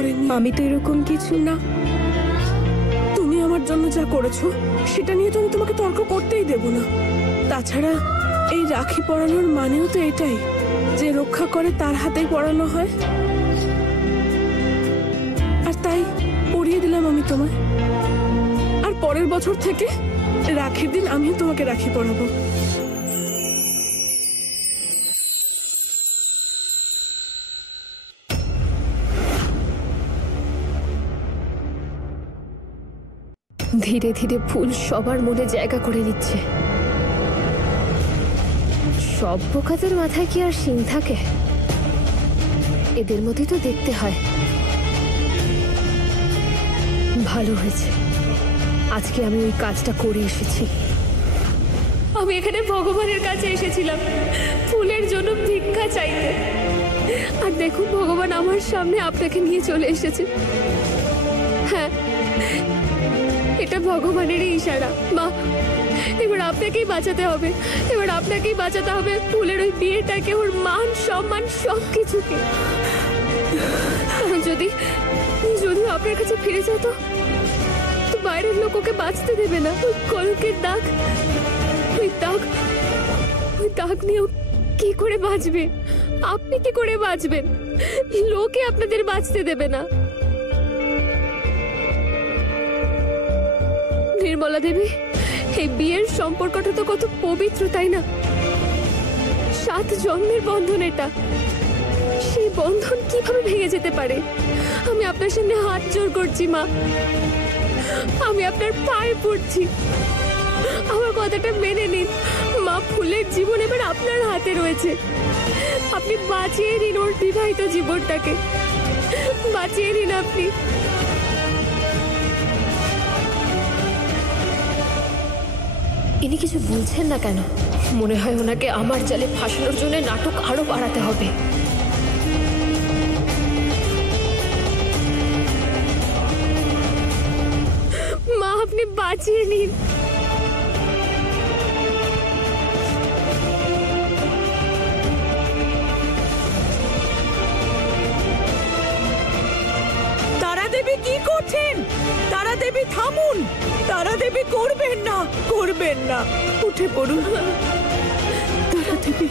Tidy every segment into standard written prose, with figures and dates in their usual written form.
করেনি। আমি তো এরকম কিছু না, তুমি আমার জন্য যা করেছো সেটা নিয়ে তো আমি তোমাকে তর্ক করতেই দেব না। তাছাড়া এই রাখি পরানোর মানেও তো এটাই যে রক্ষা করে তার হাতেই পরানো হয়, আর তাই পরিয়ে দিলাম আমি তোমায়। আর পরের বছর থেকে রাখির দিন আমিও তোমাকে রাখি পরাবো। ধীরে ধীরে ফুল সবার মনে জায়গা করে নিচ্ছে। সব বোকাদের মাথায় কি আর শিং থাকে? এদের মধ্যে তো দেখতে হয়। ভালো হয়েছে, আজকে আমি ওই কাজটা করে এসেছি। আমি এখানে ভগবানের কাছে এসেছিলাম ফুলের জন্য ভিক্ষা চাইতে, আর দেখুন ভগবান আমার সামনে আপনাকে নিয়ে চলে এসেছে। হ্যাঁ, এটা ভগবানেরই ইশারা। মা, এবার আপনাকেই বাঁচাতে হবে, এবার আপনাকেই বাঁচাতে হবে ফুলের ওই বিয়েটাকে, ওর মান সম্মান সবকিছুকে। কারণ যদি যদি আপনার কাছে ফিরে যেত তো বাইরের লোক ওকে বাঁচতে দেবে না। ওই কলঙ্কের দাগ, ওই দাগ নিয়েও কি করে বাঁচবে? আপনি কি করে বাঁচবেন? লোকে আপনাদের বাঁচতে দেবে না। নির্মলা দেবী, এই বিয়ের সম্পর্কটা তো কত পবিত্র, তাই না? 7 জন্মের বন্ধন এটা। সেই বন্ধন কিভাবে ভেঙে যেতে পারে? আমি আপনার সামনে হাত জোর করছি মা, আমি আপনার পায়ে পড়ছি, আমার কথাটা মেনে নিন মা। ফুলের জীবন এবার আপনার হাতে রয়েছে, আপনি বাঁচিয়ে নিন ওর বিবাহিত জীবনটাকে, বাঁচিয়ে নিন আপনি। ইনি কিছু বলছেন না কেন? মনে হয় ওনাকে আমার জালে ফাঁসানোর জন্য নাটক আরো বাড়াতে হবে। মা, আপনি বাঁচিয়ে নিন। তারা দেবী কি করছেন? তারা দেবী থামুন, তারা দেবী করবেন না, করবেন না, উঠে পড়ুন। তারা দেবী,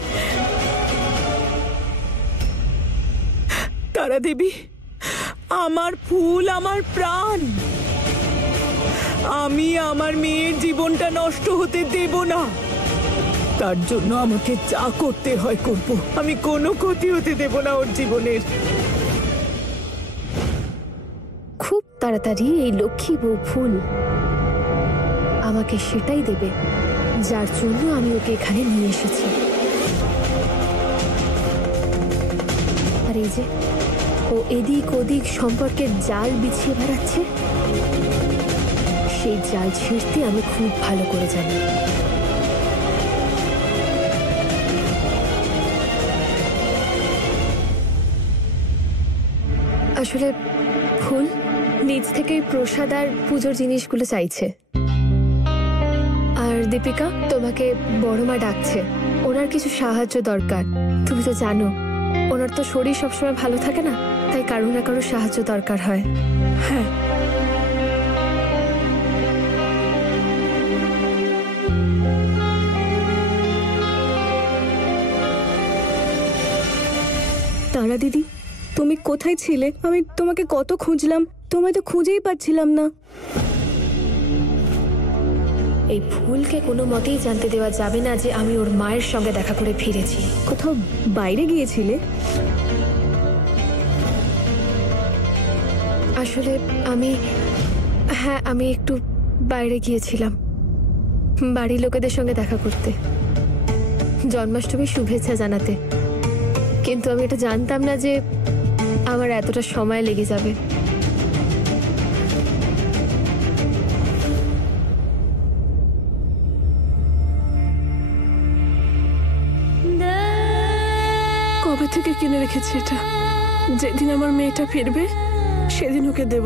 তারা দেবী, আমার ফুল, আমার প্রাণ, আমি আমার মেয়ের জীবনটা নষ্ট হতে দেব না। তার জন্য আমাকে যা করতে হয় করব, আমি কোনো ক্ষতি হতে দেব না ওর জীবনের। খুব তাড়াতাড়ি এই লক্ষ্মী বউ ফুল আমাকে সেটাই দেবে যার জন্য আমি ওকে এখানে নিয়ে এসেছি। আর এই যে ও এদিক ওদিক সম্পর্কের জাল বিছিয়ে বেড়াচ্ছে, সেই জাল ছিঁড়তে আমি খুব ভালো করে জানি। আসলে ফুল নিজ থেকে প্রসাদ আর পুজোর জিনিসগুলো চাইছে। আর দীপিকা, তোমাকে বড় মা ডাকছে, ওনার কিছু সাহায্য দরকার। তুমি তো জানো ওনার তো শরীর সবসময় ভালো থাকে না, তাই কারো না কারো সাহায্য দরকার হয়। হ্যাঁ, তারা দিদি, তুমি কোথায় ছিলে? আমি তোমাকে কত খুঁজলাম, তোমায় তো খুঁজেই পাচ্ছিলাম না। এই ফুলকে কোনো মতেই জানতে দেওয়া যাবে না যে আমি ওর মায়ের সঙ্গে দেখা করে ফিরেছি। কোথাও বাইরে গিয়েছিলে? আসলে আমি একটু বাইরে গিয়েছিলাম বাড়ির লোকেদের সঙ্গে দেখা করতে, জন্মাষ্টমীর শুভেচ্ছা জানাতে। কিন্তু আমি এটা জানতাম না যে আমার এতটা সময় লেগে যাবে। কবে থেকে কিনে রেখেছি এটা, যেদিন আমার মেয়েটা ফিরবে সেদিন ওকে দেব।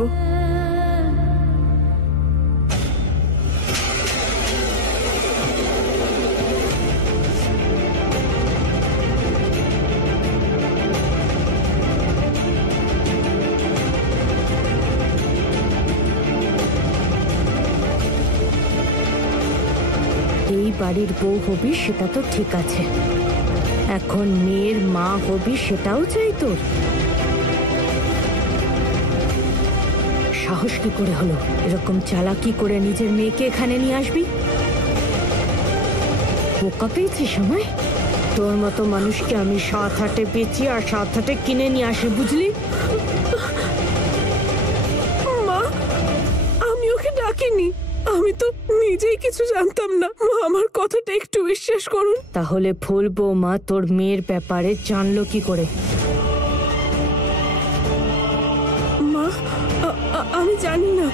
এই বাড়ির বউ হবি সেটা তো ঠিক আছে, এখন মেয়ের মা হবি সেটাও চাই তোর? সাহস কি করে হলো এরকম চালাকি করে নিজের মেয়েকে এখানে নিয়ে আসবি? বোকা পেয়েছি সময়? তোর মতো মানুষকে আমি 7 হাটে বেচি আর 7 হাটে কিনে নিয়ে আসি, বুঝলি? মা, আমি ওকে ডাকিনি, আমি তো নিজেই কিছু জানতাম না। মা, আমার কথাটা একটু বিশ্বাস করুন। তাহলে ফুল বৌমা তোর মেয়ের ব্যাপারে জানলো কি করে? মা, আমি জানি না,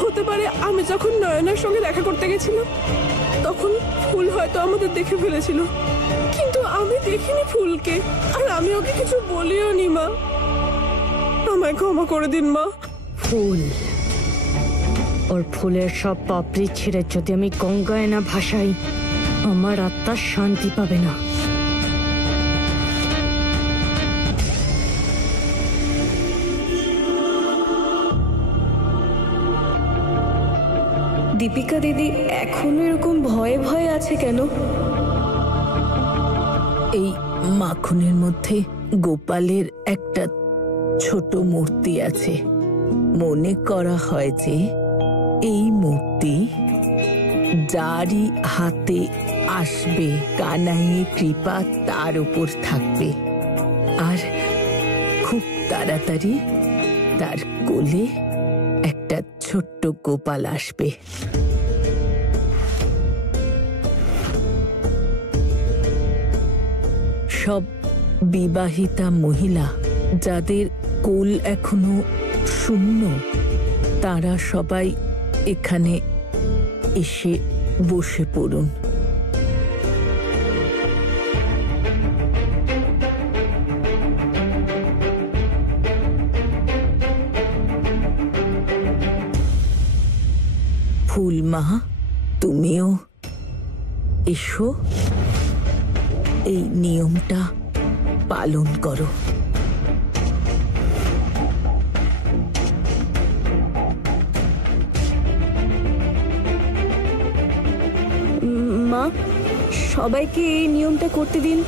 হতে পারে আমি যখন নয়নার সঙ্গে দেখা করতে গেছিলাম তখন ফুল হয়তো আমাদের দেখে ফেলেছিল, কিন্তু আমি দেখিনি ফুলকে, আর আমি ওকে কিছু বলিও নি। মা, আমায় ক্ষমা করে দিন মা। ফুল, ওর ফুলের সব পাপড়ি ছিঁড়ে যদি আমি গঙ্গায় না ভাসাই, আমার আত্মা শান্তি পাবে না। দীপিকা দিদি এখনো এরকম ভয়ে ভয়ে আছে কেন? এই মাখনের মধ্যে গোপালের একটা ছোট মূর্তি আছে। মনে করা হয় যে এই মূর্তি যারই হাতে আসবে কানাইয়ের কৃপা তার উপর থাকবে, আর খুব তাড়াতাড়ি তার কোলে একটা ছোট্ট গোপাল আসবে। সব বিবাহিতা মহিলা যাদের কোল এখনো শূন্য, তারা সবাই এখানে এসে বসে পড়ুন। ফুলমা, তুমিও এসো, এই নিয়মটা পালন করো। মা, সবাইকে এই নিয়মটা করতে দিন।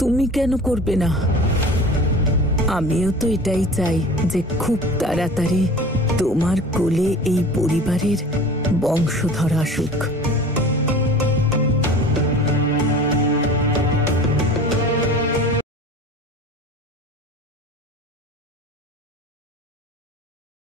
তুমি কেন করবে না? আমিও তো এটাই চাই যে খুব তাড়াতাড়ি তোমার কোলে এই পরিবারের বংশধর আসুক।